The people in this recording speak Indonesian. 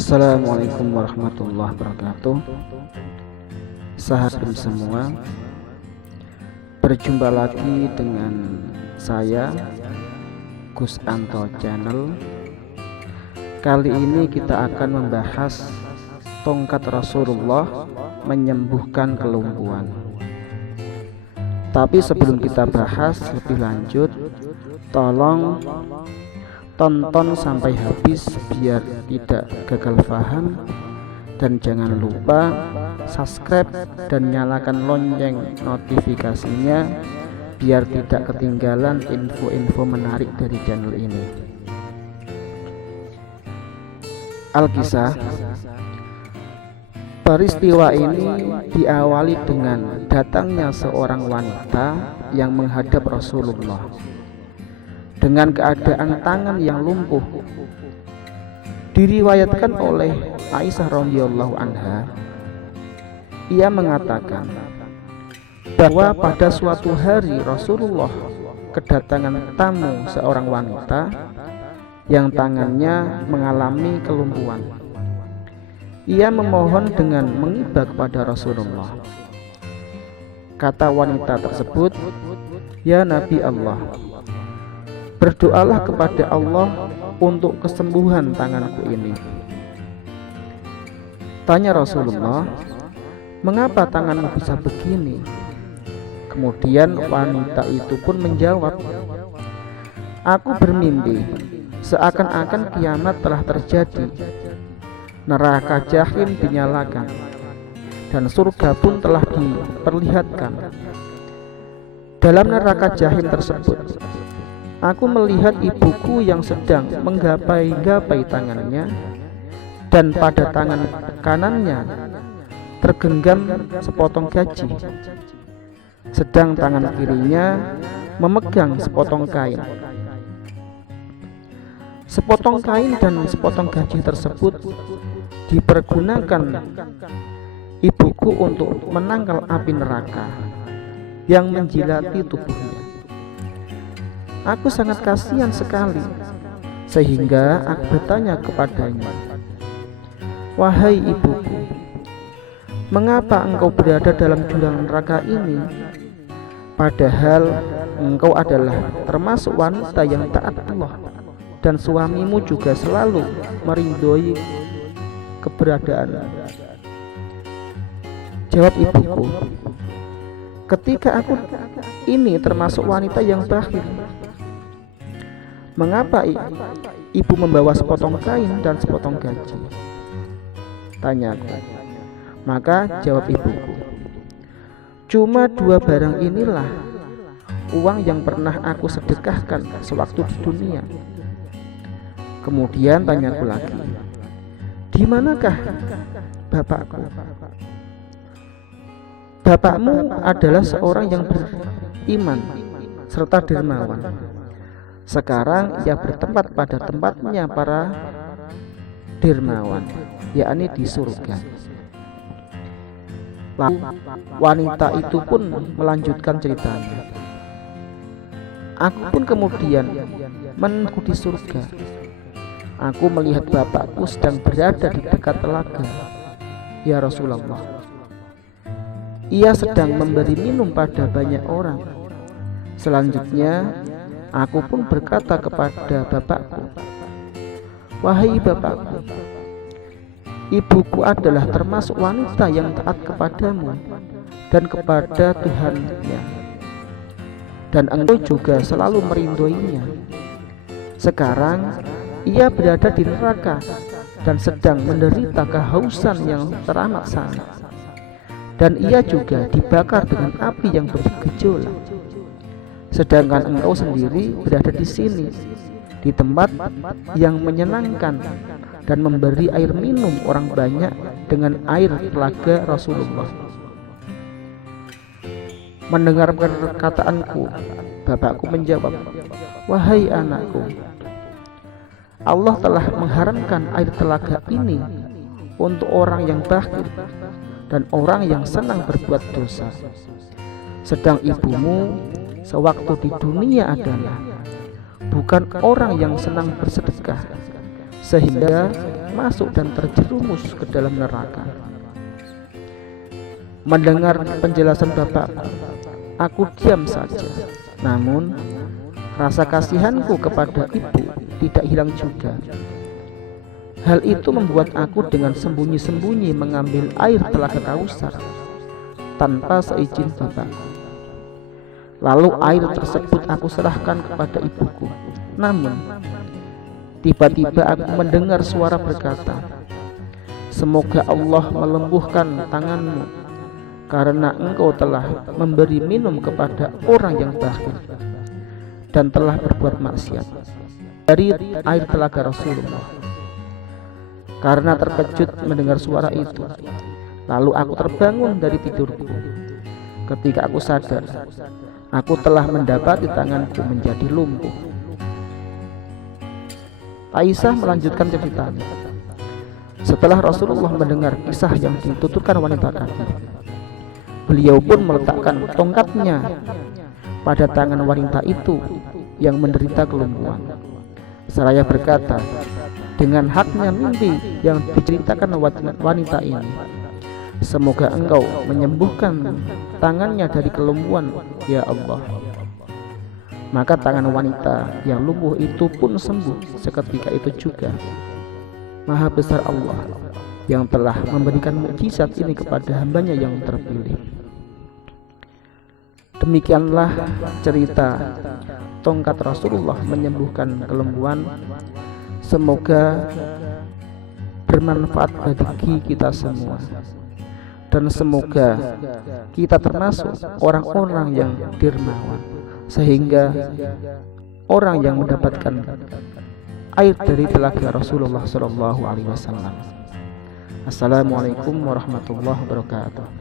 Assalamualaikum warahmatullahi wabarakatuh. Sahabat semua, berjumpa lagi dengan saya Gus Anto Channel. Kali ini kita akan membahas tongkat Rasulullah menyembuhkan kelumpuhan. Tapi sebelum kita bahas lebih lanjut, tolong tonton sampai habis biar tidak gagal paham, dan jangan lupa subscribe dan nyalakan lonceng notifikasinya biar tidak ketinggalan info-info menarik dari channel ini. Alkisah, peristiwa ini diawali dengan datangnya seorang wanita yang menghadap Rasulullah dengan keadaan tangan yang lumpuh. Diriwayatkan oleh Aisyah radhiyallahu anha, ia mengatakan bahwa pada suatu hari Rasulullah kedatangan tamu seorang wanita yang tangannya mengalami kelumpuhan. Ia memohon dengan mengibah kepada Rasulullah. Kata wanita tersebut, "Ya Nabi Allah, berdoalah kepada Allah untuk kesembuhan tanganku ini." Tanya Rasulullah, "Mengapa tanganmu bisa begini?" Kemudian wanita itu pun menjawab, "Aku bermimpi seakan-akan kiamat telah terjadi. Neraka Jahim dinyalakan dan surga pun telah diperlihatkan. Dalam neraka Jahim tersebut, aku melihat ibuku yang sedang menggapai-gapai tangannya, dan pada tangan kanannya tergenggam sepotong gaji, sedang tangan kirinya memegang sepotong kain. Sepotong kain dan sepotong gaji tersebut dipergunakan ibuku untuk menangkal api neraka yang menjilati tubuhnya. Aku sangat kasihan sekali, sehingga aku bertanya kepadanya, 'Wahai ibuku, mengapa engkau berada dalam jurang neraka ini? Padahal engkau adalah termasuk wanita yang taat Allah, dan suamimu juga selalu meridhoi keberadaan.' Jawab ibuku, 'Ketika aku ini termasuk wanita yang bakhil, mengapa ibu membawa sepotong kain dan sepotong gaji?' Tanyaku. Maka jawab ibuku, 'Cuma dua barang inilah uang yang pernah aku sedekahkan sewaktu di dunia.' Kemudian tanyaku lagi, 'Di manakah bapakku?' 'Bapakmu adalah seorang yang beriman serta dermawan. Sekarang ia bertempat pada tempatnya para dermawan, yakni di surga.' Lalu wanita itu pun melanjutkan ceritanya, 'Aku pun kemudian menunggu di surga. Aku melihat bapakku sedang berada di dekat telaga, ya Rasulullah. Ia sedang memberi minum pada banyak orang. Selanjutnya aku pun berkata kepada bapakku, 'Wahai bapakku, ibuku adalah termasuk wanita yang taat kepadamu dan kepada Tuhannya, dan engkau juga selalu meridhoinya. Sekarang ia berada di neraka dan sedang menderita kehausan yang teramat sangat, dan ia juga dibakar dengan api yang bergejolak. Sedangkan engkau sendiri berada di sini, di tempat yang menyenangkan, dan memberi air minum orang banyak dengan air telaga Rasulullah.' Mendengar perkataanku, bapakku menjawab, 'Wahai anakku, Allah telah mengharamkan air telaga ini untuk orang yang bakhil dan orang yang senang berbuat dosa. Sedang ibumu sewaktu di dunia adalah bukan orang yang senang bersedekah, sehingga masuk dan terjerumus ke dalam neraka. Mendengar penjelasan bapakku, aku diam saja. Namun rasa kasihanku kepada ibu tidak hilang juga. Hal itu membuat aku dengan sembunyi-sembunyi mengambil air telaga Kausar tanpa seizin bapakku. Lalu air tersebut aku serahkan kepada ibuku. Namun tiba-tiba aku mendengar suara berkata, "Semoga Allah melumpuhkan tanganmu karena engkau telah memberi minum kepada orang yang bakhil dan telah berbuat maksiat." Dari air telaga Rasulullah. Karena terkejut mendengar suara itu, lalu aku terbangun dari tidurku. Ketika aku sadar, aku telah mendapati tanganku menjadi lumpuh. Aisyah melanjutkan ceritanya. Setelah Rasulullah mendengar kisah yang dituturkan wanita tadi, beliau pun meletakkan tongkatnya pada tangan wanita itu yang menderita kelumpuhan. Seraya berkata, "Dengan haknya mimpi yang diceritakan wanita ini, semoga engkau menyembuhkan tangannya dari kelumpuhan, ya Allah." Maka tangan wanita yang lumpuh itu pun sembuh seketika itu juga. Maha besar Allah yang telah memberikan mukjizat ini kepada hambanya yang terpilih. Demikianlah cerita tongkat Rasulullah menyembuhkan kelumpuhan. Semoga bermanfaat bagi kita semua, dan semoga kita termasuk orang-orang yang dermawan, sehingga orang yang mendapatkan air dari telaga Rasulullah SAW. Assalamualaikum warahmatullahi wabarakatuh.